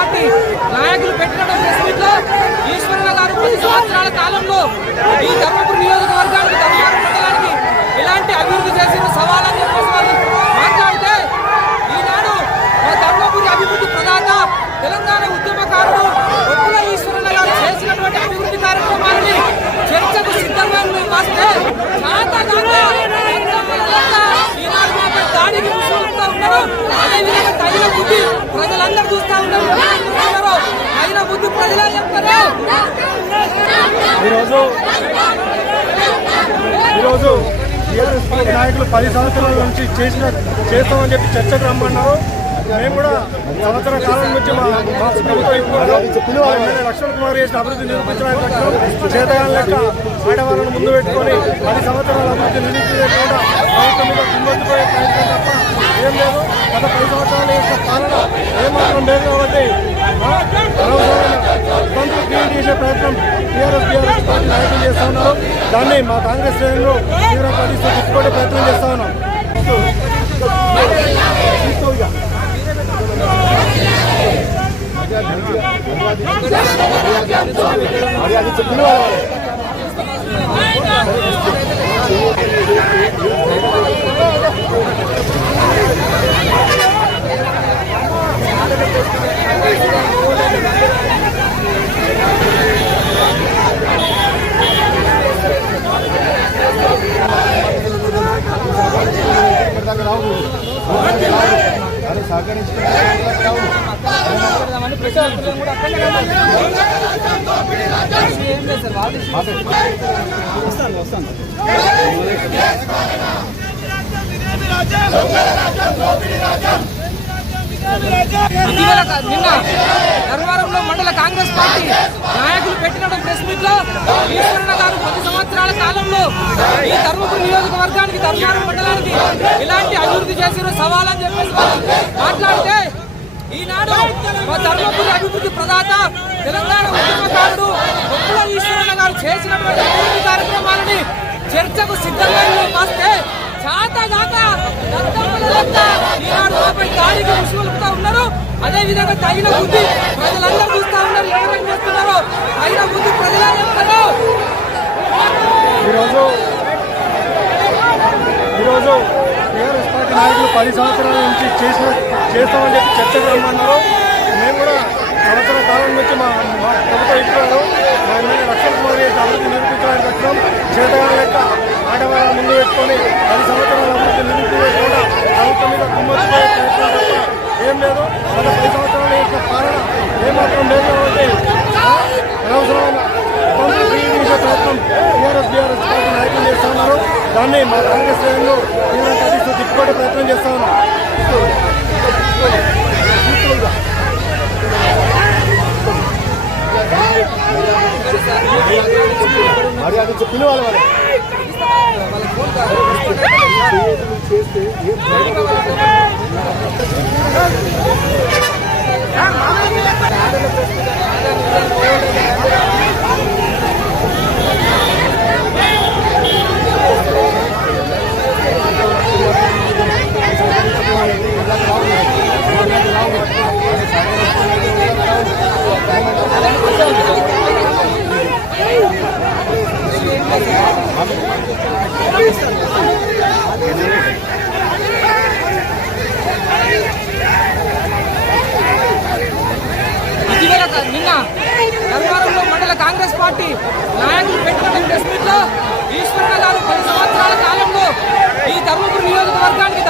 Party నాయకులు పెట్టిన press meet లో ఈశ్వరన్న గారు 10 సంవత్సరాల కాలంలో ఈ ధర్మపురి నియోజకవర్గానికి ధర్మవరం మండలానికి ఎలాంటి అభివృద్ధి చేసిన సవాలని చెప్పేసి వాళ్ళు మాట్లాడితే ఈనాడు మా ధర్మపురి అభివృద్ధి ప్రదాత తెలంగాణ ఉద్యమకారుడు ఒప్పుల ఈశ్వరన్న గారు చేసినటువంటి అభివృద్ధి కార్యక్రమాలని చర్చకు సిద్ధంగా వస్తే ఈనాడు మాపై దాడికి చూస్తూ ఉన్నారు. అదేవిధంగా తగిన బుద్ధి ప్రజలందరూ చూస్తూ ఉన్నారు. తగిన బుద్ధి ప్రజలే చెప్తారు. ఈరోజు నాయకులు 10 సంవత్సరాల నుంచి చేస్తామని చెప్పి చర్చకు రమ్మన్నారు. మేము కూడా సంవత్సర కాలం నుంచి మా ప్రభుత్వం లక్ష్మణ్ కుమార్ చేసిన అభివృద్ధి నిరూపించడానికి చేతగాని లెక్క ఆడవాళ్ళను ముందు పెట్టుకొని 10 సంవత్సరాల అభివృద్ధి నిరూపించకుండా ప్రభుత్వం మీద కుంగొచ్చిపోయే ప్రయత్నం తప్ప ఏం లేదు. గత 10 సంవత్సరాల యొక్క పాలన ఏమాత్రం లేదు కాబట్టి ఇబ్బందులు క్రియేట్ చేసే ప్రయత్నం టీఆర్ఎస్ పార్టీ నాయకులు చేస్తూ ఉన్నారు. దాన్ని మా కాంగ్రెస్ శ్రేణులు తీవ్రంగా తిప్పుకోవడం ప్రయత్నం చేస్తూ ఉన్నాం. నిన్న ధర్మవరంలో మండల కాంగ్రెస్ పార్టీ నాయకులు పెట్టిన ప్రెస్ మీట్ లో ఈశ్వరన్న గారు 10 సంవత్సరాల కాలంలో ఈ ధర్మపురి నియోజకవర్గానికి ధర్మవరం మండలానికి ఇలాంటి అభివృద్ధి చేసిన సవాలని చెప్పేసి మాట్లాడితే ఈనాడు మా ధర్మపురి అభివృద్ధి ప్రదాత తెలంగాణ ఉద్యమకారుడు ఒప్పుల ఈశ్వరన్న గారు చేసినటువంటి అభివృద్ధి కార్యక్రమాలని చర్చకు సిద్ధంగా వస్తే ఈనాడు మాపై దాడికి ముసుగులుపుతా ఉన్నారు. అదేవిధంగా తగిన బుద్ధి ప్రజలందరూ చూస్తూ ఉన్నారు. ఏమేం చేస్తున్నారు తగిన బుద్ధి ప్రజలే చెప్తారు. ఈరోజు టీఆర్ఎస్ పార్టీ నాయకులు 10 సంవత్సరాల నుంచి చేస్తామని చెప్పి చర్చకు రమ్మన్నారు. మేము కూడా సంవత్సర కాలం నుంచి మా ప్రభుత్వం ఇస్తున్నారు. మా ఎమ్మెల్యే లక్ష్మణ్ కుమార్ చేసిన అభివృద్ధి నిరూపించడానికి వచ్చాం. చేతగాని లెక్క ఆడవాళ్ళ ముందు పెట్టుకొని 10 సంవత్సరాల అభివృద్ధి నిరూపించకుండా ప్రభుత్వం మీద కుమ్మచ్చిపోయే ప్రయత్నం తప్ప ఏం లేదు. గత 10 సంవత్సరాల యొక్క పాలన ఏమాత్రం లేదు కాబట్టి అనవసరమైన ఇబ్బందులు క్రియేట్ చేసే ప్రయత్నం టీఆర్ఎస్ పార్టీ నాయకులు చేస్తూ ఉన్నారు. దాన్ని మా కాంగ్రెస్ శ్రేణులు తీవ్రంగా తిప్పుకోవడం ప్రయత్నం చేస్తూ ఉన్నాం. మరి అది చెప్పిన వాళ్ళ చేస్తే నిన్న ధర్మవరంలో మండల కాంగ్రెస్ పార్టీ నాయకులు పెట్టిన ప్రెస్ మీట్ లో ఈశ్వరన్న గారు 10 సంవత్సరాల కాలంలో ఈ ధర్మపురి నియోజకవర్గానికి